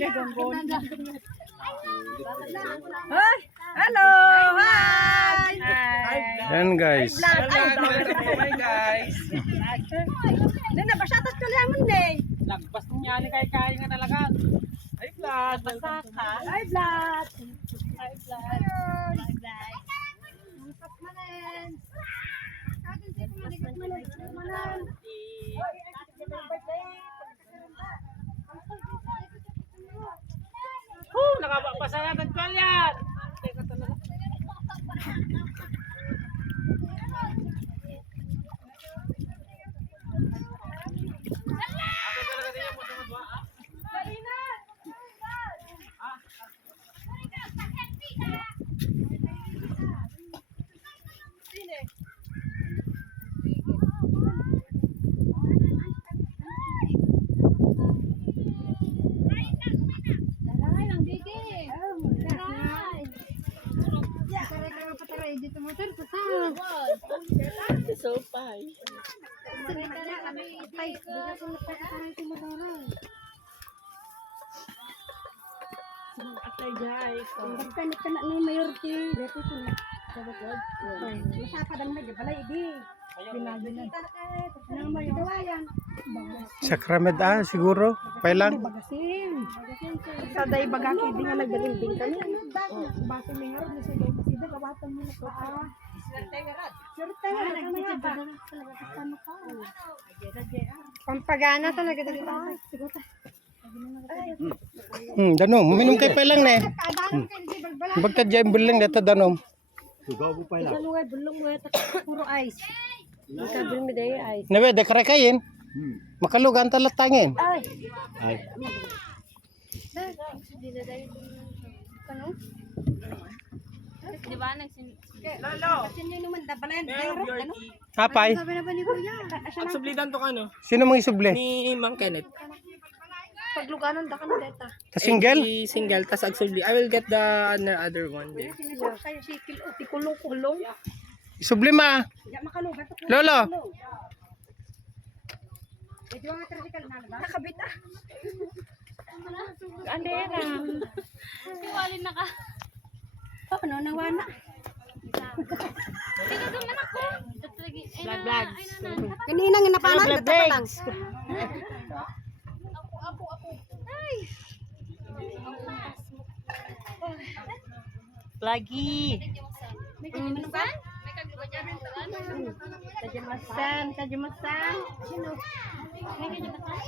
Hi! Hello! Hi! Yan guys. Hi guys. Doon na, basyatas ko lang hindi. Lagbas niya ni kay nga talaga. Ay flat. Basa ka. Hi, Vlad! Hi, Vlad! Hi, Vlad! Nakapapasa natin ko yan. Teka talaga. So fine. Atay guys. Basta ni kana ni mayority dito sa sabagod. Masapa dang nagbalay di. Binagin nang may dawayan. Sakramed siguro. Pailang. Bagasin. Sa day bagaki di nga nagbalinding kami. Base mi nga ron sa day kasi gawatan mo na ko. Pampagana talaga dito. Danom, minum kay pailang na eh. Bagka dyan bulang dito danom. Kalungay bulong mo puro ice. Ikabil mi day ice. Nawe, dekare kayin. Makalugan talatangin. Ay. Di ba nagsin... Lalo. Kasi niyo naman dabalayan. Ano? Apay. Sabi na ba ni Kuya? Agsublidan to ka no? Sino mga isuble? Ni Mang Kenneth. Pagluganon da ka na deta. Ta single? Single tas agsubli. I will get the other one there. Kayo si kilo ti kulong-kulong. Isuble ma. Ya makalugan to. Lolo. Medyo nga tricycle na ba? Nakabit ah. Andera. Iwalin na ka. Ano nawana? Teka naman ako. Vlog. Kanina nga napanan dito pa lang. Ako. Ay. Lagi. May kajimasan? May kajimasan? Kajimasan. Sino? May kajimasan?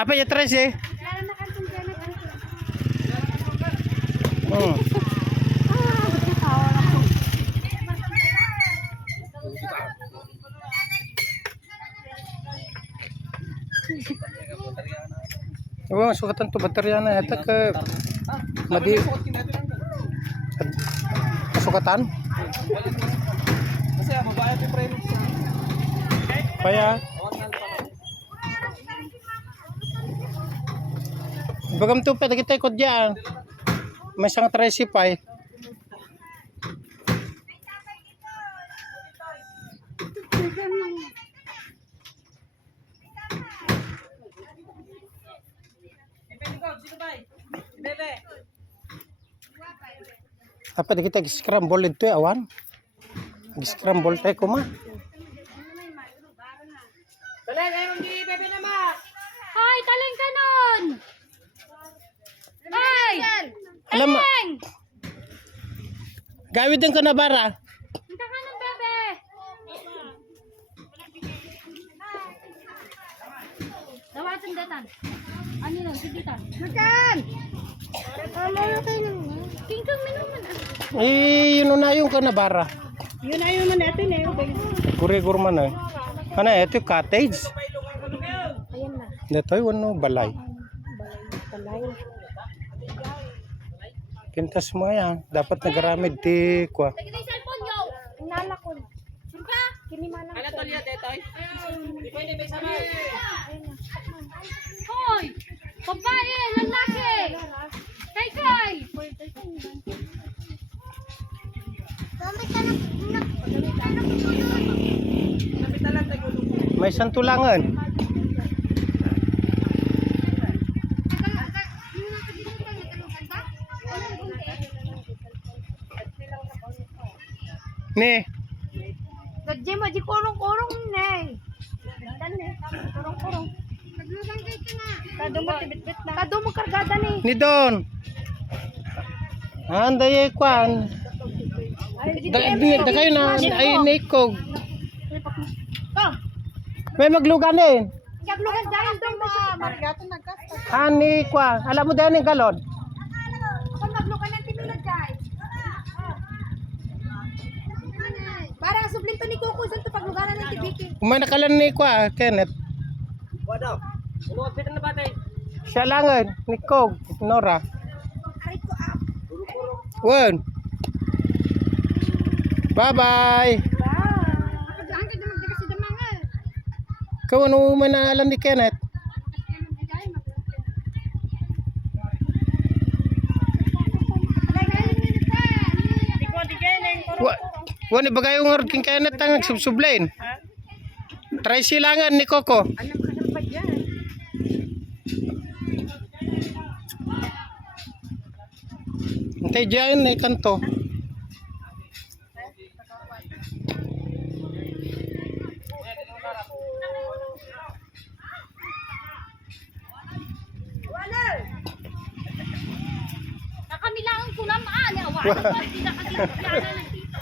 Apa ya tres eh? Oh, sukatan to baterya na ito ke madi sukatan Kasi babae ti frame. kaya bagam to pwede kita ikot dyan may isang tresipay apa di kita scramble itu awan scramble tayo kuma Dali, meron di bebe naman. Hoy, taling kanon! Hoy! alam mo Taling! gawid din ka na bara Ang kanon, bebe! Dawasan datan. Ano lang, sigitan. Makan. Tama na kayo nang. Tingkang minuman. yun na yung ka na bara Yun na yun man natin eh. guri-gur man eh ano ito cottage Ayan na. dito yung balay Balay. pintas mo yan dapat nagaramid ti kwa Lagi na yung cellphone nyo! Nala ko. Surka! Kini manang. Ano to liya detoy? Di pwede may sabay. Hoy! Babae! Lalaki! Kay! May santulangan. Ni, Gadje mo, di kurong-kurong na eh. Kurong-kurong. Kado mo tibit-bit na. Kado mo kargada ni. ni Don. Anday kwan. Da kayo na ay nikog. Kom, May maglugan din. gaglugan dahil doon mo. Mariato nagkasta. Ani kwa, alam mo din yung galon. Ako maglugan ng tinulad dahil. Para sublin to ni Coco sa paglugaran ng tibiki. Umay nakalan ni kwa, Kenneth. Wadaw. Umuapit na ba tayo? Siya langan, nikog, Nora. Wen. Bye-bye. Ang kada magdaga si Damangal. Kau ano man ang alam ni Kenneth? Wani bagay yung org king Kenneth ang subsublain. Try silangan ni Coco. Anong kasabay yan? Hintay dyan na kanto. Nakamilangan ko lang maan. Awan, hindi na kasi kaya ng tito.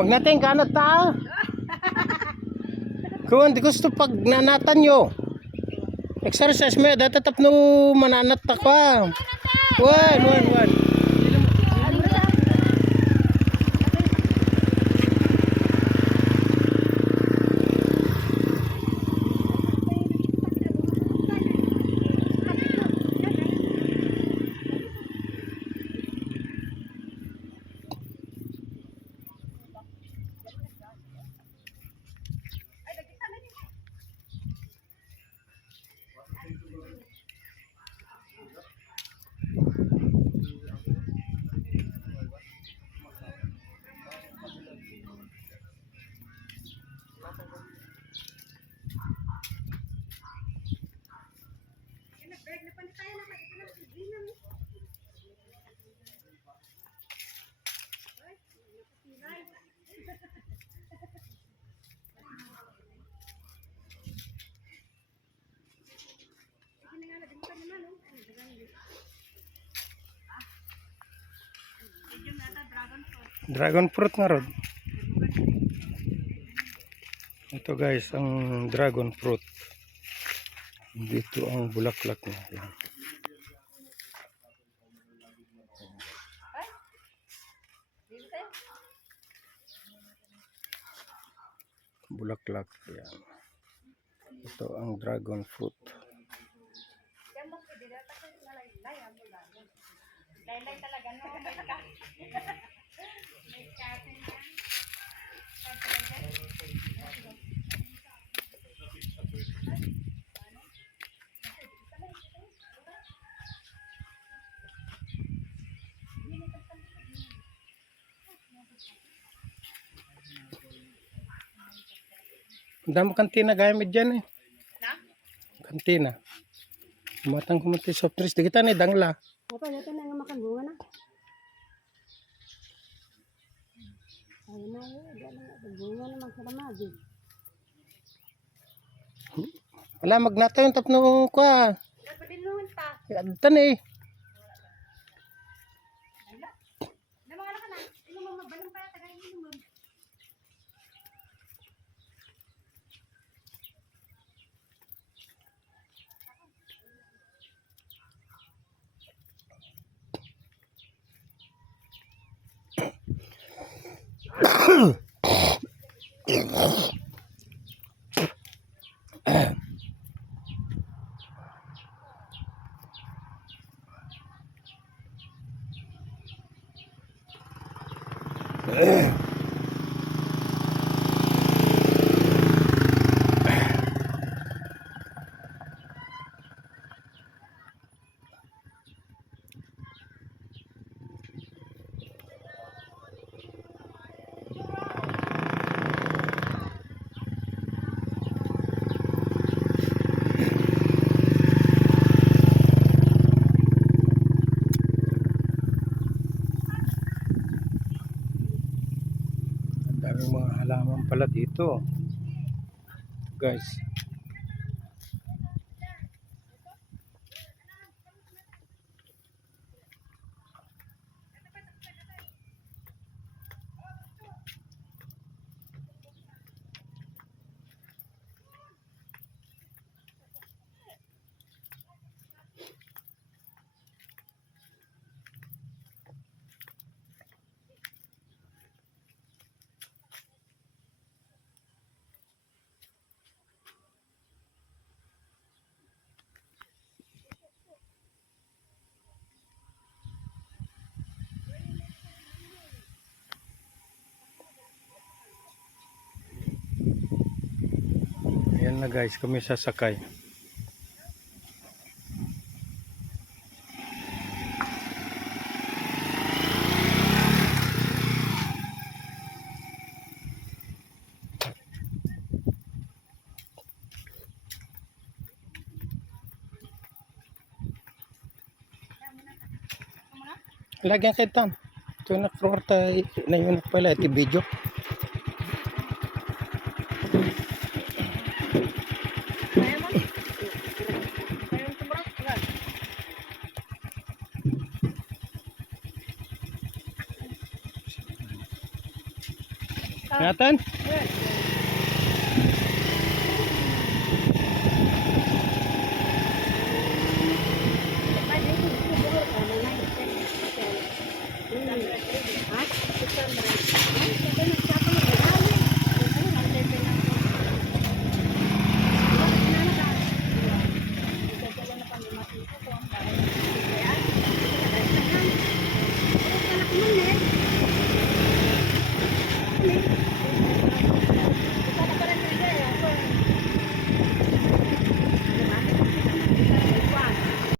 Magnating kanat ta. Kung di gusto pag nanatan nyo. Exercise mo, datatap no mananat ta ka. Wan. Dragon fruit nga rod. Ito guys, ang dragon fruit. Dito ang bulaklak niya. Yan. Bulaklak. Yan. Ito ang dragon fruit. Laylay talaga no. Ang dami kantina gamit dyan eh. Na? Kantina. Matang kumunti soft drinks. Di kita ni dangla. Apa natin na nga makan bunga na. Ay na, bunga naman sa damagi. Wala, magnata yung tapno ko ah. Dapat din noon pa. Yan eh. Namang ka na. Inom mo magbalong pa tagay inom mo. Ang daming mga halaman pala dito. Guys. Ayan na guys, kami sasakay. Lagyan kay Tam. Ito na kwarta na yun pala iti video. Ingatan.